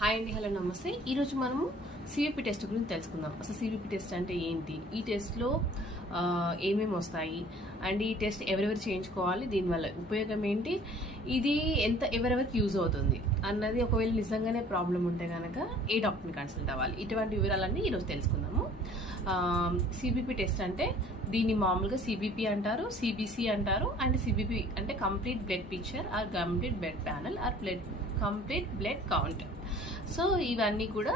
Hi అండి, hello నమస్తే. ఈరోజు మనము సివిపి టెస్ట్ గురించి తెలుసుకుందాం. అసలు సివిపి టెస్ట్ అంటే ఏంటి, ఈ టెస్ట్లో ఏమేమి వస్తాయి అండ్ ఈ టెస్ట్ ఎవరెవరు చేయించుకోవాలి, దీనివల్ల ఉపయోగం ఏంటి, ఇది ఎవరెవరికి యూజ్ అవుతుంది అన్నది, ఒకవేళ నిజంగానే ప్రాబ్లం ఉంటే కనుక ఏ డాక్టర్ని కన్సల్ట్ అవ్వాలి, ఇటువంటి వివరాలన్నీ ఈరోజు తెలుసుకుందాము. సిబిపి టెస్ట్ అంటే దీన్ని మామూలుగా సిబిపి అంటారు, సిబిసి అంటారు. అండ్ సిబిపి అంటే complete blood picture or complete blood panel or complete blood count. So ఇవన్నీ కూడా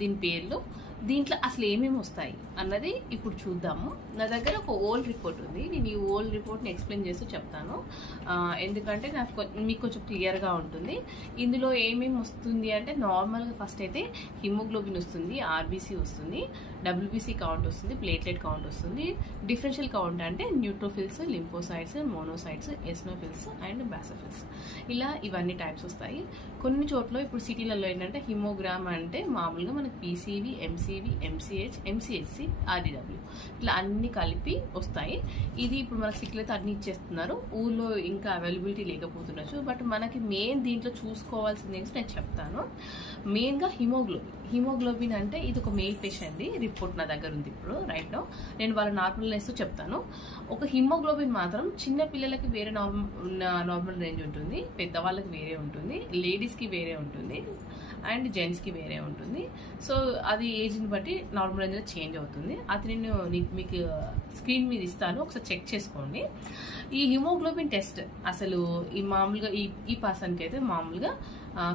దీని పేర్లు. దీంట్లో అసలు ఏమేమి వస్తాయి అన్నది ఇప్పుడు చూద్దాము. నా దగ్గర ఒక ఓల్డ్ రిపోర్ట్ ఉంది, నేను ఈ ఓల్డ్ రిపోర్ట్ని ఎక్స్ప్లెయిన్ చేస్తూ చెప్తాను, ఎందుకంటే నాకు మీకు కొంచెం క్లియర్గా ఉంటుంది. ఇందులో ఏమేమి వస్తుంది అంటే నార్మల్గా ఫస్ట్ అయితే హిమోగ్లోబిన్ వస్తుంది, ఆర్బీసీ వస్తుంది, డబ్ల్యూబీసీ కౌంట్ వస్తుంది, ప్లేట్లెట్ కౌంట్ వస్తుంది, డిఫరెన్షియల్ కౌంట్ అంటే neutrophils, lymphocytes, monocytes, eosinophils and basophils, ఇలా ఇవన్నీ టైప్స్ వస్తాయి. కొన్ని చోట్ల ఇప్పుడు సిటీలలో ఏంటంటే హిమోగ్రామ్ అంటే మామూలుగా మనకి పీసీవి, ఎంసీవి, ఎంసీహెచ్, ఎంసీహెచ్సి, ఆర్డీడబ్ల్యూ ఇట్లా అన్ని కలిపి వస్తాయి. ఇది ఇప్పుడు మనకి సిటీలో అయితే అన్ని ఇచ్చేస్తున్నారు, ఊళ్ళో ఇంకా అవైలబిలిటీ లేకపోతుండొచ్చు. బట్ మనకి మెయిన్ దీంట్లో చూసుకోవాల్సింది ఏంటి నేను చెప్తాను. మెయిన్గా హిమోగ్లోబిన్ అంటే ఇది ఒక మేల్ పేషెంట్ రిపోర్ట్ నా దగ్గర ఉంది ఇప్పుడు రైట్ నో. నేను వాళ్ళ నార్మల్నెస్ చెప్తాను. ఒక హిమోగ్లోబిన్ మాత్రం చిన్న పిల్లలకి వేరే నార్మల్ రేంజ్ ఉంటుంది, పెద్దవాళ్ళకి వేరే ఉంటుంది, లేడీస్కి వేరే ఉంటుంది అండ్ జెంట్స్కి వేరే ఉంటుంది. సో అది ఏజ్ని బట్టి నార్మల్ రేంజ్లో చేంజ్ అవుతుంది. అది నేను మీకు స్క్రీన్ మీద ఇస్తాను, ఒకసారి చెక్ చేసుకోండి. ఈ హిమోగ్లోబిన్ టెస్ట్ అసలు ఈ మామూలుగా ఈ పర్సన్కి అయితే మామూలుగా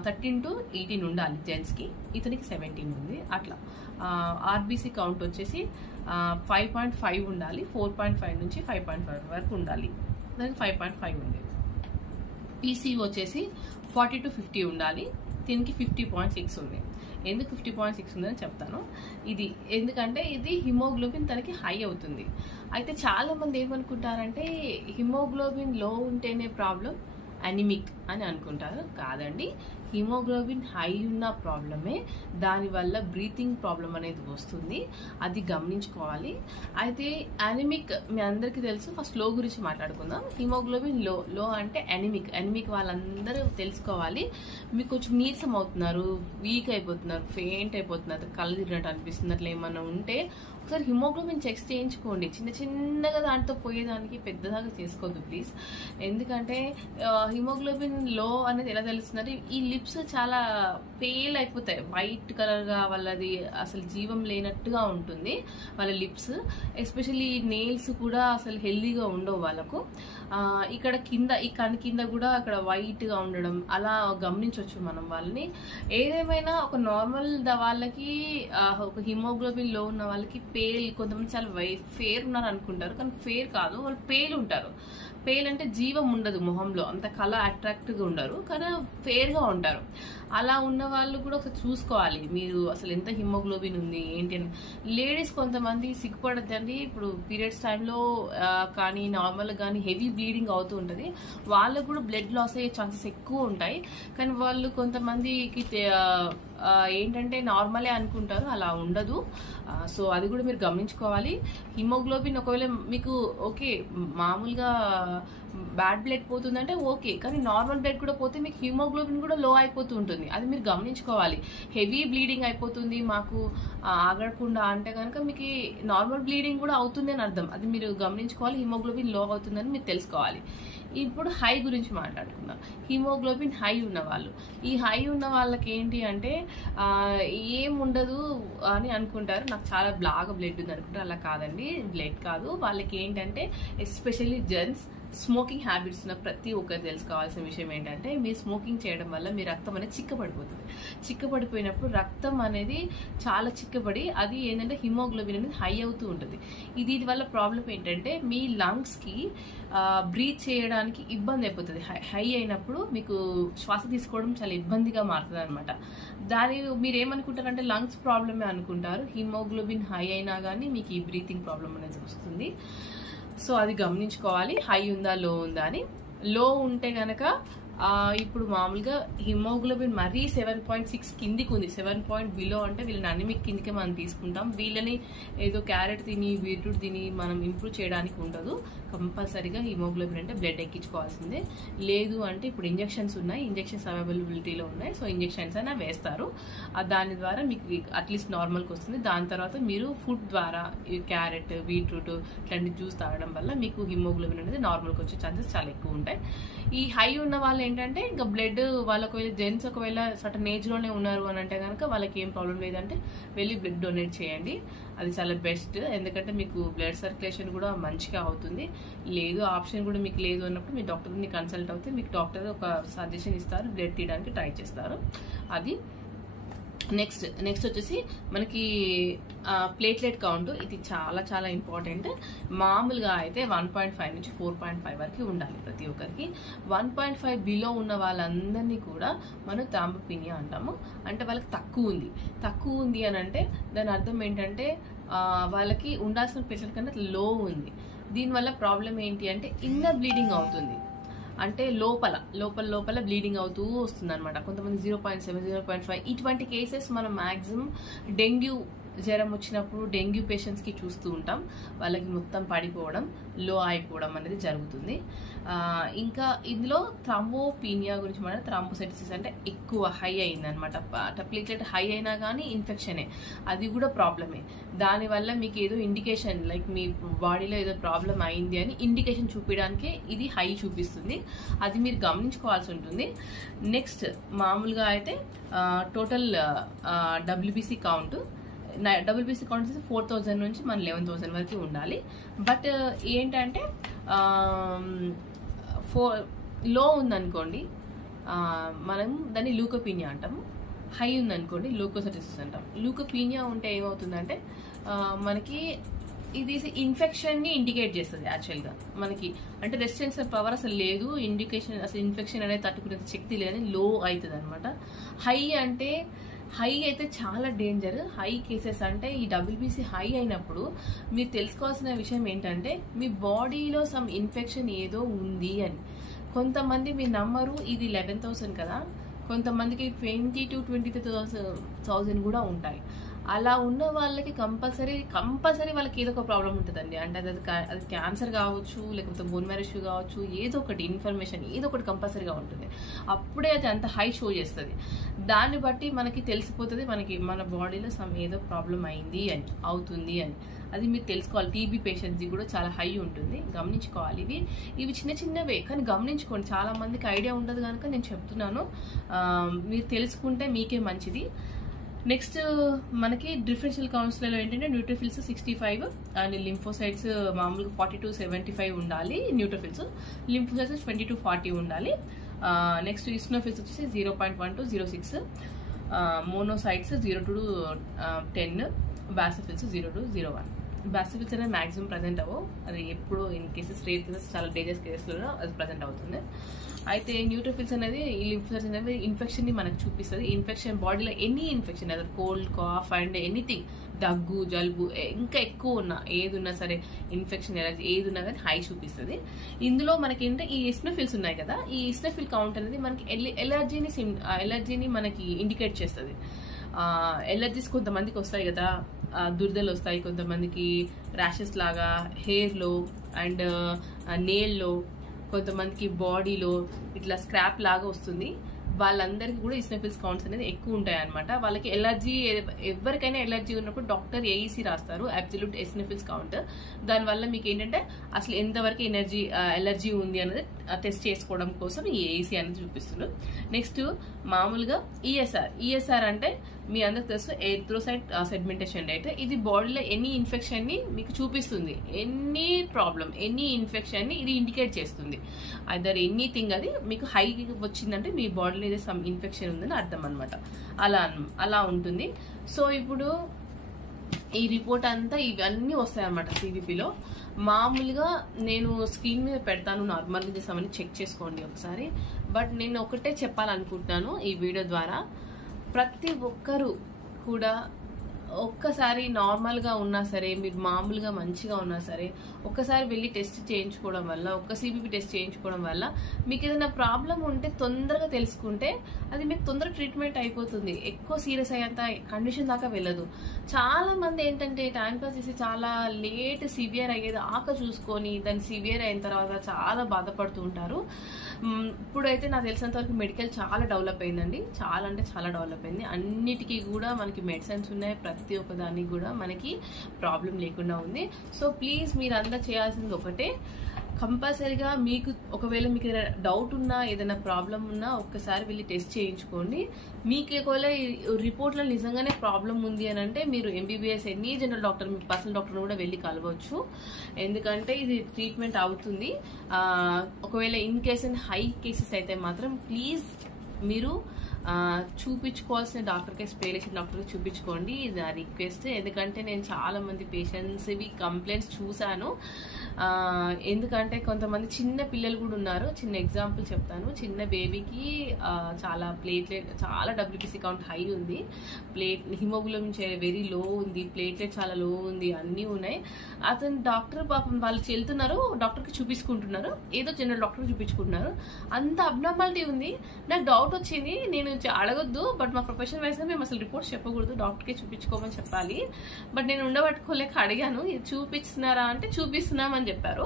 13 to 18 ఉండాలి జెంట్స్కి, ఇతనికి 17 ఉంది. అట్లా ఆర్బీసీ కౌంట్ వచ్చేసి 5.5 ఉండాలి, 4.5 నుంచి 5.5 వరకు ఉండాలి, దానికి 5.5 ఉంది. పీసీ వచ్చేసి 40 to 50 ఉండాలి, దీనికి 50.6 ఉంది. ఎందుకు 50.6 ఉందని చెప్తాను. ఇది ఎందుకంటే ఇది హిమోగ్లోబిన్ తనకి హై అవుతుంది. అయితే చాలా మంది ఏమనుకుంటారంటే హిమోగ్లోబిన్ లో ఉంటేనే ప్రాబ్లం, అనిమిక్ అని అనుకుంటారు. కాదండి, హిమోగ్లోబిన్ హై ఉన్న ప్రాబ్లమే, దానివల్ల బ్రీతింగ్ ప్రాబ్లం అనేది వస్తుంది, అది గమనించుకోవాలి. అయితే అనిమిక్ మీ అందరికీ తెలుసు. ఫస్ట్ లో గురించి మాట్లాడుకుందాం. హిమోగ్లోబిన్ లో అంటే అనిమిక్ వాళ్ళందరూ తెలుసుకోవాలి. మీకు కొంచెం నీరసం అవుతున్నారు, వీక్ అయిపోతున్నారు, ఫెయింట్ అయిపోతున్నారు, కళ్ళు తిరిగినట్టు అనిపిస్తుంది, అట్లా ఏమన్నా ఉంటే ఒకసారి హిమోగ్లోబిన్ చెక్ చేయించుకోండి. చిన్నగా దాంతో పోయేదానికి పెద్దదాకా చేసుకోవద్దు ప్లీజ్. ఎందుకంటే హిమోగ్లోబిన్ లో అనేది ఎలా తెలుస్తున్నారు, ఈ లిప్స్ చాలా పేల్ అయిపోతాయి, వైట్ కలర్గా, వాళ్ళది అసలు జీవం లేనట్టుగా ఉంటుంది వాళ్ళ లిప్స్. ఎస్పెషల్లీ నెయిల్స్ కూడా అసలు హెల్దీగా ఉండవు వాళ్ళకు. ఇక్కడ కింద ఈ కన్ను కింద కూడా అక్కడ వైట్గా ఉండడం అలా గమనించవచ్చు మనం వాళ్ళని. ఏదేమైనా ఒక నార్మల్ వాళ్ళకి ఒక హిమోగ్లోబిన్ లో ఉన్న వాళ్ళకి పేల్, కొంతమంది చాలా ఫేర్ ఉన్నారు అనుకుంటారు, కానీ ఫేర్ కాదు, వాళ్ళు పేల్ ఉంటారు. పేల్ అంటే జీవం ఉండదు మొహంలో, అంత కలర్ అట్రాక్టివ్గా ఉండరు, కానీ ఫేర్గా ఉంటారు. అలా ఉన్న వాళ్ళు కూడా ఒకసారి చూసుకోవాలి మీరు అసలు ఎంత హిమోగ్లోబిన్ ఉంది ఏంటి అని. లేడీస్ కొంతమంది సిగ్గుపడద్దండి, ఇప్పుడు పీరియడ్స్ టైంలో కానీ నార్మల్గా కానీ హెవీ బ్లీడింగ్ అవుతూ ఉంటుంది, వాళ్ళకు కూడా బ్లడ్ లాస్ అయ్యే ఛాన్సెస్ ఎక్కువ ఉంటాయి. కానీ వాళ్ళు కొంతమందికి ఏంటంటే నార్మలే అనుకుంటారు, అలా ఉండదు. సో అది కూడా మీరు గమనించుకోవాలి. హిమోగ్లోబిన్ ఒకవేళ మీకు ఓకే మామూలుగా బ్యాడ్ బ్లడ్ పోతుందంటే ఓకే, కానీ నార్మల్ బ్లడ్ కూడా పోతే మీకు హిమోగ్లోబిన్ కూడా లో అయిపోతూ ఉంటుంది, అది మీరు గమనించుకోవాలి. హెవీ బ్లీడింగ్ అయిపోతుంది మాకు ఆగకుండా అంటే కనుక మీకు నార్మల్ బ్లీడింగ్ కూడా అవుతుంది అని అర్థం, అది మీరు గమనించుకోవాలి. హిమోగ్లోబిన్ లో అవుతుందని మీరు తెలుసుకోవాలి. ఇప్పుడు హై గురించి మాట్లాడుకుందాం. హిమోగ్లోబిన్ హై ఉన్న వాళ్ళు, ఈ హై ఉన్న వాళ్ళకి ఏంటి అంటే ఏముండదు అని అనుకుంటారు, నాకు చాలా బాగా బ్లడ్ ఉంది అనుకుంటారు. అలా కాదండి, బ్లడ్ కాదు. వాళ్ళకి ఏంటంటే ఎస్పెషల్లీ జెంట్స్ స్మోకింగ్ హ్యాబిట్స్ ఉన్న ప్రతి ఒక్కరు తెలుసుకోవాల్సిన విషయం ఏంటంటే, మీరు స్మోకింగ్ చేయడం వల్ల మీ రక్తం అనేది చిక్కబడిపోతుంది. చిక్కబడిపోయినప్పుడు రక్తం అనేది చాలా చిక్కబడి అది ఏంటంటే హిమోగ్లోబిన్ అనేది హై అవుతూ ఉంటుంది. దీని వల్ల ప్రాబ్లం ఏంటంటే మీ లంగ్స్కి బ్రీత్ చేయడానికి ఇబ్బంది అయిపోతుంది. హై అయినప్పుడు మీకు శ్వాస తీసుకోవడం చాలా ఇబ్బందిగా మారుతుంది అనమాట. దాని మీరు ఏమనుకుంటారంటే లంగ్స్ ప్రాబ్లమే అనుకుంటారు, హిమోగ్లోబిన్ హై అయినా కానీ మీకు ఈ బ్రీతింగ్ ప్రాబ్లం అనేది వస్తుంది. సో అది గమనించుకోవాలి, హై ఉందా లో ఉందా అని. లో ఉంటే గనక ఇప్పుడు మామూలుగా హిమోగ్లోబిన్ మరీ 7.6 కిందికి ఉంది. 7 పాయింట్ బిలో అంటే వీళ్ళని అనిమిక్ కిందికే మనం తీసుకుంటాం. వీళ్ళని ఏదో క్యారెట్ తిని బీట్రూట్ తిని మనం ఇంప్రూవ్ చేయడానికి ఉండదు. కంపల్సరీగా హిమోగ్లోబిన్ అంటే బ్లడ్ ఎక్కించుకోవాల్సిందే. లేదు అంటే ఇప్పుడు ఇంజెక్షన్స్ ఉన్నాయి, ఇంజెక్షన్స్ అవైలబిలిటీలో ఉన్నాయి. సో ఇంజెక్షన్స్ అయినా వేస్తారు. దాని ద్వారా మీకు అట్లీస్ట్ నార్మల్కి వస్తుంది. దాని తర్వాత మీరు ఫుడ్ ద్వారా క్యారెట్ బీట్రూట్ ఇట్లాంటి జ్యూస్ తాగడం వల్ల మీకు హిమోగ్లోబిన్ అనేది నార్మల్కి వచ్చే ఛాన్సెస్ చాలా ఎక్కువ ఉంటాయి. ఈ హై ఉన్న వాళ్ళు ఏంటంటే ఇంకా బ్లడ్ వాళ్ళకి ఒకవేళ జెంట్స్ ఒకవేళ సర్టన్ ఏజ్లోనే ఉన్నారు అని అంటే కనుక వాళ్ళకి ఏం ప్రాబ్లం లేదంటే వెళ్ళి బ్లడ్ డొనేట్ చేయండి. అది చాలా బెస్ట్. ఎందుకంటే మీకు బ్లడ్ సర్క్యులేషన్ కూడా మంచిగా అవుతుంది. లేదు ఆప్షన్ కూడా మీకు లేదు అన్నప్పుడు మీ డాక్టర్ని కన్సల్ట్ అవుతే మీకు డాక్టర్ ఒక సజెషన్ ఇస్తారు, బ్లడ్ తీయడానికి ట్రై చేస్తారు. అది నెక్స్ట్ వచ్చేసి మనకి ప్లేట్లెట్ కౌంట్. ఇది చాలా చాలా ఇంపార్టెంట్. మామూలుగా అయితే 1.5 నుంచి 4.5 వరకు ఉండాలి ప్రతి ఒక్కరికి. 1.5 బిలో ఉన్న వాళ్ళందరినీ కూడా మనం థ్రాంబోపినియా అంటాము. అంటే వాళ్ళకి తక్కువ ఉంది అని అంటే దాని అర్థం ఏంటంటే వాళ్ళకి ఉండాల్సిన ప్లేట్లెట్ కన్నా లో ఉంది. దీనివల్ల ప్రాబ్లం ఏంటి అంటే ఇన్నర్ బ్లీడింగ్ అవుతుంది. అంటే లోపల బ్లీడింగ్ అవుతూ వస్తుంది అనమాట. కొంతమంది 0.7 0.5 ఇటువంటి కేసెస్ మనం మ్యాక్సిమం డెంగ్యూ జ్వరం వచ్చినప్పుడు డెంగ్యూ పేషెంట్స్కి చూస్తూ ఉంటాం. వాళ్ళకి మొత్తం పడిపోవడం, లో అయిపోవడం అనేది జరుగుతుంది. ఇంకా ఇందులో థ్రాంబోపీనియా గురించి మనం థ్రాంబోసైటోసిస్ అంటే ఎక్కువ హై అయిందనమాట. ప్లేట్లెట్ హై అయినా కానీ ఇన్ఫెక్షనే, అది కూడా ప్రాబ్లమే. దానివల్ల మీకు ఏదో ఇండికేషన్ లైక్ మీ బాడీలో ఏదో ప్రాబ్లం అయింది అని ఇండికేషన్ చూపించడానికే ఇది హై చూపిస్తుంది. అది మీరు గమనించుకోవాల్సి ఉంటుంది. నెక్స్ట్ మామూలుగా అయితే టోటల్ డబ్ల్యూబీసీ కౌంట్ 4,000 నుంచి మన 11,000 వరకు ఉండాలి. బట్ ఏంటంటే లో ఉందనుకోండి మనం దాన్ని ల్యూకోపీనియా అంటాము. హై ఉందనుకోండి ల్యూకోసైటోసిస్ అంటాం. ల్యూకోపీనియా ఉంటే ఏమవుతుందంటే మనకి ఇది ఇన్ఫెక్షన్ని ఇండికేట్ చేస్తుంది. యాక్చువల్గా మనకి అంటే రెసిస్టెన్స్ పవర్ అసలు లేదు, ఇండికేషన్ అసలు ఇన్ఫెక్షన్ అనేది తట్టుకునే శక్తి లేదని లో అవుతుంది అనమాట. హై అయితే చాలా డేంజర్. హై కేసెస్ అంటే ఈ డబ్ల్యూబీసీ హై అయినప్పుడు మీరు తెలుసుకోవాల్సిన విషయం ఏంటంటే మీ బాడీలో సమ్ ఇన్ఫెక్షన్ ఏదో ఉంది అని. కొంతమంది మీరు నమ్మరు, ఇది 11,000 కదా, కొంతమందికి 20,000 to 23,000 కూడా ఉంటాయి. అలా ఉన్న వాళ్ళకి కంపల్సరీ వాళ్ళకి ఏదో ఒక ప్రాబ్లం ఉంటుందండి. అంటే అది క్యాన్సర్ కావచ్చు, లేకపోతే బోన్ మ్యారో ఇష్యూ కావచ్చు, ఏదో ఒకటి ఇన్ఫర్మేషన్ ఏదో ఒకటి కంపల్సరీగా ఉంటుంది. అప్పుడే అది అంత హై షో చేస్తుంది. దాన్ని బట్టి మనకి తెలిసిపోతుంది మన బాడీలో ఏదో ప్రాబ్లం అవుతుంది అని. అది మీరు తెలుసుకోవాలి. టీబీ పేషెంట్స్కి కూడా చాలా హై ఉంటుంది, గమనించుకోవాలి. ఇవి చిన్నవే కానీ గమనించుకోండి. చాలా మందికి ఐడియా ఉండదు కనుక నేను చెప్తున్నాను. మీరు తెలుసుకుంటే మీకే మంచిది. నెక్స్ట్ మనకి డిఫరెన్షియల్ కౌంట్స్లలో ఏంటంటే న్యూట్రోఫిల్స్ 65 అండ్ లింఫోసైట్స్ మామూలుగా 40 to 75 ఉండాలి. న్యూట్రోఫిల్స్, లింఫోసైట్స్ 20 to 40 ఉండాలి. నెక్స్ట్ ఈస్నోఫిల్స్ వచ్చేసి 0.1 to 0.6, మోనోసైట్స్ 0 to 10, బాసిఫిల్స్ 0 to 0.1. బాసిఫిల్స్ అనేది మ్యాక్సిమం ప్రజెంట్ అవ్వవు. అది ఎప్పుడు ఇన్ కేసెస్ రేర్ కేసెస్ చాలా డేంజరస్ కేసెస్లో అది ప్రజెంట్ అవుతుంది. అయితే న్యూట్రోఫిల్స్ అనేది ఈ లింఫోసైట్స్ అనేది ఇన్ఫెక్షన్ని మనకు చూపిస్తుంది. ఇన్ఫెక్షన్ బాడీలో ఎనీ ఇన్ఫెక్షన్ అదే కోల్డ్ కాఫ్ అండ్ ఎనీథింగ్, దగ్గు జలుబు ఇంకా ఎక్కువ ఏది ఉన్నా సరే ఇన్ఫెక్షన్ ఎలర్జీ ఏది ఉన్నా కానీ హై చూపిస్తుంది. ఇందులో మనకి ఏంటంటే ఈ ఈస్నోఫిల్స్ ఉన్నాయి కదా, ఈ ఈస్నోఫిల్ కౌంట్ అనేది మనకి ఎలర్జీని మనకి ఇండికేట్ చేస్తుంది. ఎలర్జీస్ కొంతమందికి వస్తాయి కదా, దురదలు వస్తాయి, కొంతమందికి ర్యాషెస్ లాగా హెయిర్లో అండ్ నెయిల్లో, కొంతమందికి బాడీలో ఇట్లా స్క్రాప్ లాగా వస్తుంది. వాళ్ళందరికీ కూడా ఈస్నోఫిల్స్ కౌంట్స్ అనేది ఎక్కువ ఉంటాయి అనమాట. వాళ్ళకి ఎలర్జీ, ఎవరికైనా ఎలర్జీ ఉన్నప్పుడు డాక్టర్ ఏఈసీ రాస్తారు, అబ్సల్యూట్ ఈస్నోఫిల్స్ కౌంట్. దానివల్ల మీకు ఏంటంటే అసలు ఎంతవరకు ఎలర్జీ ఉంది అనేది టెస్ట్ చేసుకోవడం కోసం ఈ ఏఈసీ అనేది చూపిస్తున్నారు. నెక్స్ట్ మామూలుగా ఈఎస్ఆర్ అంటే మీ అందరికి తెలుసు ఎరిథ్రోసైట్ సెగ్మెంటేషన్ రేట్. ఇది బాడీలో ఎనీ ఇన్ఫెక్షన్ ని మీకు చూపిస్తుంది. ఎనీ ప్రాబ్లం, ఎనీ ఇన్ఫెక్షన్ ని ఇది ఇండికేట్ చేస్తుంది. అదర్ ఎనీథింగ్ అది మీకు హై వచ్చిందంటే మీ బాడీలో ఏదో సమ్ ఇన్ఫెక్షన్ ఉందని అర్థం అనమాట. అలా ఉంటుంది. సో ఇప్పుడు ఈ రిపోర్ట్ అంతా ఇవన్నీ వస్తాయన్నమాట సివిపిలో. మామూలుగా నేను స్క్రీన్ మీద పెడతాను, నార్మల్గా చేసామని చెక్ చేసుకోండి ఒకసారి. బట్ నేను ఒకటే చెప్పాలనుకుంటున్నాను ఈ వీడియో ద్వారా, ప్రతి ఒక్కరూ కూడా ఒక్కసారి నార్మల్గా ఉన్నా సరే, మీరు మామూలుగా మంచిగా ఉన్నా సరే, ఒక్కసారి వెళ్ళి టెస్ట్ చేయించుకోవడం వల్ల, ఒక్క సిబిపి టెస్ట్ చేయించుకోవడం వల్ల మీకు ఏదైనా ప్రాబ్లం ఉంటే తొందరగా తెలుసుకుంటే అది మీకు తొందరగా ట్రీట్మెంట్ అయిపోతుంది. ఎక్కువ సీరియస్ అయ్యేంత కండిషన్ దాకా వెళ్ళదు. చాలా మంది ఏంటంటే టైం పాస్ చేసి చాలా లేట్ సివియర్ అయ్యేది ఆక చూసుకొని దాన్ని సివియర్ అయిన తర్వాత చాలా బాధపడుతూ ఉంటారు. ఇప్పుడైతే నాకు తెలిసినంత వరకు మెడికల్ చాలా డెవలప్ అయిందండి. చాలా అంటే చాలా డెవలప్ అయింది. అన్నిటికీ కూడా మనకి మెడిసిన్స్ ఉన్నాయి. ప్రతి ఒక్క దానికి కూడా మనకి ప్రాబ్లం లేకుండా ఉంది. సో ప్లీజ్ మీరంతా చేయాల్సింది ఒకటే, కంపల్సరీగా మీకు ఒకవేళ మీకు ఏదైనా డౌట్ ఉన్నా, ఏదైనా ప్రాబ్లం ఉన్నా ఒక్కసారి వెళ్ళి టెస్ట్ చేయించుకోండి. మీకు ఒకవేళ రిపోర్ట్లో నిజంగానే ప్రాబ్లం ఉంది అని అంటే మీరు ఎంబీబీఎస్ ఎనీ జనరల్ డాక్టర్, మీ పర్సనల్ డాక్టర్ని కూడా వెళ్ళి కలవచ్చు. ఎందుకంటే ఇది ట్రీట్మెంట్ అవుతుంది. ఒకవేళ ఇన్ కేస్ హై కేసెస్ అయితే మాత్రం ప్లీజ్ మీరు చూపించుకోవాల్సిన డాక్టర్కి, స్పెషలిస్ట్ డాక్టర్కి చూపించుకోండి. ఇది నా రిక్వెస్ట్. ఎందుకంటే నేను చాలా మంది పేషెంట్స్ ఇవి కంప్లైంట్స్ చూశాను. ఎందుకంటే కొంతమంది చిన్న పిల్లలు కూడా ఉన్నారు. చిన్న ఎగ్జాంపుల్ చెప్తాను. చిన్న బేబీకి చాలా ప్లేట్లెట్, చాలా డబ్ల్యూబీసీ కౌంట్ హై ఉంది, హిమోగ్లోబిన్ వెరీ లో ఉంది, ప్లేట్లెట్ చాలా లో ఉంది, అన్నీ ఉన్నాయి. అతను డాక్టర్ పాపం వాళ్ళు వెళ్తున్నారు, డాక్టర్కి చూపించుకుంటున్నారు, ఏదో జనరల్ డాక్టర్కి చూపించుకుంటున్నారు. అంత అబ్నార్మాలిటీ ఉంది. నాకు డౌట్ వచ్చింది. నేను అడగొద్దు, బట్ మా ప్రొఫెషన్ వైజ్గా మేము అసలు రిపోర్ట్స్ చెప్పకూడదు, డాక్టర్కి చూపించుకోమని చెప్పాలి. బట్ నేను ఉండబట్టుకోలేక అడిగాను, ఇది చూపిస్తున్నారా అంటే చూపిస్తున్నామని చెప్పారు.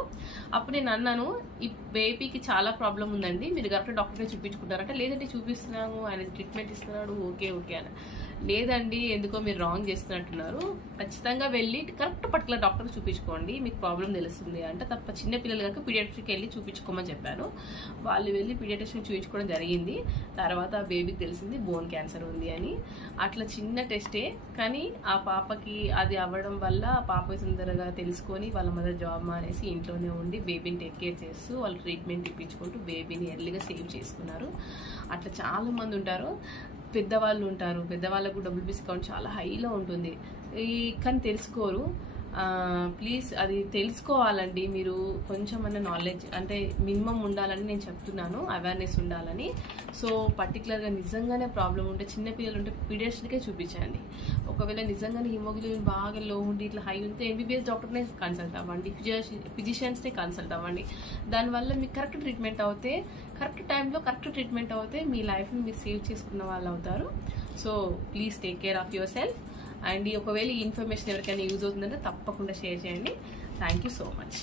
అప్పుడు నేను అన్నాను, ఈ బేబీకి చాలా ప్రాబ్లం ఉందండి, మీరు కరెక్ట్ డాక్టర్కి చూపించుకుంటారంటే లేదంటే చూపిస్తున్నాము, ఆయన ట్రీట్మెంట్ ఇస్తున్నాడు, ఓకే ఓకే అని. లేదండి, ఎందుకో మీరు రాంగ్ చేస్తున్నట్టున్నారు, ఖచ్చితంగా వెళ్ళి కరెక్ట్ పర్టికులర్ డాక్టర్కి చూపించుకోండి, మీకు ప్రాబ్లం తెలుస్తుంది అంటే తప్ప చిన్న పిల్లలు కనుక పీడియాట్రిక్కి వెళ్ళి చూపించుకోమని చెప్పాను. వాళ్ళు వెళ్ళి పీడియాట్రిక్ని చూపించుకోవడం జరిగింది. తర్వాత బేబీకి తెలిసింది బోన్ క్యాన్సర్ ఉంది అని. అట్లా చిన్న టెస్టే, కానీ ఆ పాపకి అది అవ్వడం వల్ల ఆ పాప తొందరగా తెలుసుకొని వాళ్ళ మదర్ జాబ్ మానేసి ఇంట్లోనే ఉండి బేబీని టేక్ కేర్ చేస్తూ వాళ్ళు ట్రీట్మెంట్ ఇప్పించుకుంటూ బేబీని ఎర్లీగా సేవ్ చేసుకున్నారు. అట్లా చాలా మంది ఉంటారు. పెద్దవాళ్ళు ఉంటారు, పెద్దవాళ్ళకు డబ్ల్యూబీసీ కౌంట్ చాలా హైలో ఉంటుంది, కానీ తెలుసుకోరు. ప్లీజ్ అది తెలుసుకోవాలండి. మీరు కొంచెమన్నా నాలెడ్జ్ అంటే మినిమం ఉండాలని నేను చెప్తున్నాను, అవేర్నెస్ ఉండాలని. సో పర్టికులర్గా నిజంగానే ప్రాబ్లం ఉంటే, చిన్నపిల్లలు ఉంటే పీడియాట్రిక్కే చూపించండి. ఒకవేళ నిజంగానే హిమోగ్లోబిన్ బాగా లో ఉండి ఇట్లా హై ఉంటే ఎంబీబీఎస్ డాక్టర్నే కన్సల్ట్ అవ్వండి, ఫిజిషియన్స్నే కన్సల్ట్ అవ్వండి. దానివల్ల మీకు కరెక్ట్ ట్రీట్మెంట్ అవుతే, కరెక్ట్ టైంలో కరెక్ట్ ట్రీట్మెంట్ అవుతే మీ లైఫ్ని మీరు సేవ్ చేసుకున్న వాళ్ళు అవుతారు. So please take care of your self. And ఒకవేళ ఈ ఇన్ఫర్మేషన్ ఎవరికైనా యూజ్ అవుతుందంటే తప్పకుండా షేర్ చేయండి. Thank you so much.